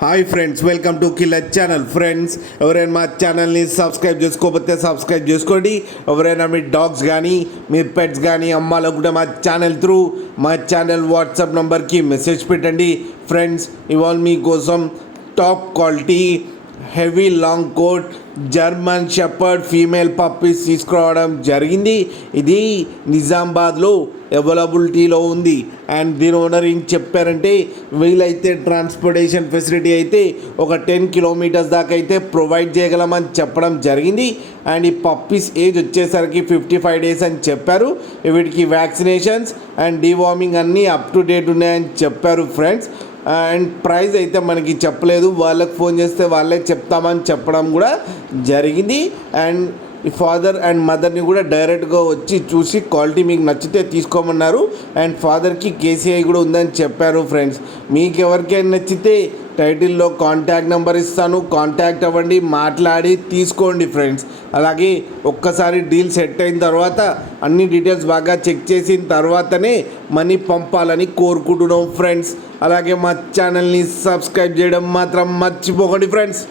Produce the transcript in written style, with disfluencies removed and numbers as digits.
Hi friends, welcome to killer channel. Friends, ఎవరైనా మా ఛానల్ని సబ్స్క్రైబ్ చేసుకోకపోతే సబ్స్క్రైబ్ చేసుకోండి. ఎవరైనా మీ డాగ్స్ కానీ మీ పెట్స్ కానీ అమ్మాలనుకుంటే మా ఛానల్ త్రూ మా ఛానల్ వాట్సాప్ నెంబర్కి మెసేజ్ పెట్టండి. ఫ్రెండ్స్, ఇవాళ మీకోసం top quality heavy long coat German shepherd female puppies తీసుకురావడం జరిగింది. ఇది నిజామాబాద్లో అవైలబిలిటీలో ఉంది. అండ్ దీని ఓనర్ ఏం చెప్పారంటే, వీలైతే ట్రాన్స్పోర్టేషన్ ఫెసిలిటీ అయితే ఒక 10 కిలోమీటర్స్ దాకా అయితే ప్రొవైడ్ చేయగలమని చెప్పడం జరిగింది. అండ్ ఈ పప్పీస్ ఏజ్ వచ్చేసరికి 55 డేస్ అని చెప్పారు. వీటికి వ్యాక్సినేషన్స్ అండ్ డీవార్మింగ్ అన్నీ అప్ టు డేట్ ఉన్నాయని చెప్పారు ఫ్రెండ్స్. అండ్ ప్రైస్ అయితే మనకి చెప్పలేదు, వాళ్ళకి ఫోన్ చేస్తే వాళ్ళే చెప్తామని చెప్పడం కూడా జరిగింది. అండ్ ఈ ఫాదర్ అండ్ మదర్ని కూడా డైరెక్ట్గా వచ్చి చూసి క్వాలిటీ మీకు నచ్చితే తీసుకోమన్నారు. అండ్ ఫాదర్కి కేసీఐ కూడా ఉందని చెప్పారు. ఫ్రెండ్స్, మీకు ఎవరికైనా నచ్చితే టైటిల్లో కాంటాక్ట్ నెంబర్ ఇస్తాను, కాంటాక్ట్ అవ్వండి, మాట్లాడి తీసుకోండి ఫ్రెండ్స్. అలాగే ఒక్కసారి డీల్ సెట్ అయిన తర్వాత అన్ని డీటెయిల్స్ బాగా చెక్ చేసిన తర్వాతనే మనీ పంపాలని కోరుకుంటున్నాం ఫ్రెండ్స్. అలాగే మా ఛానల్ని సబ్స్క్రైబ్ చేయడం మాత్రం మర్చిపోకండి ఫ్రెండ్స్.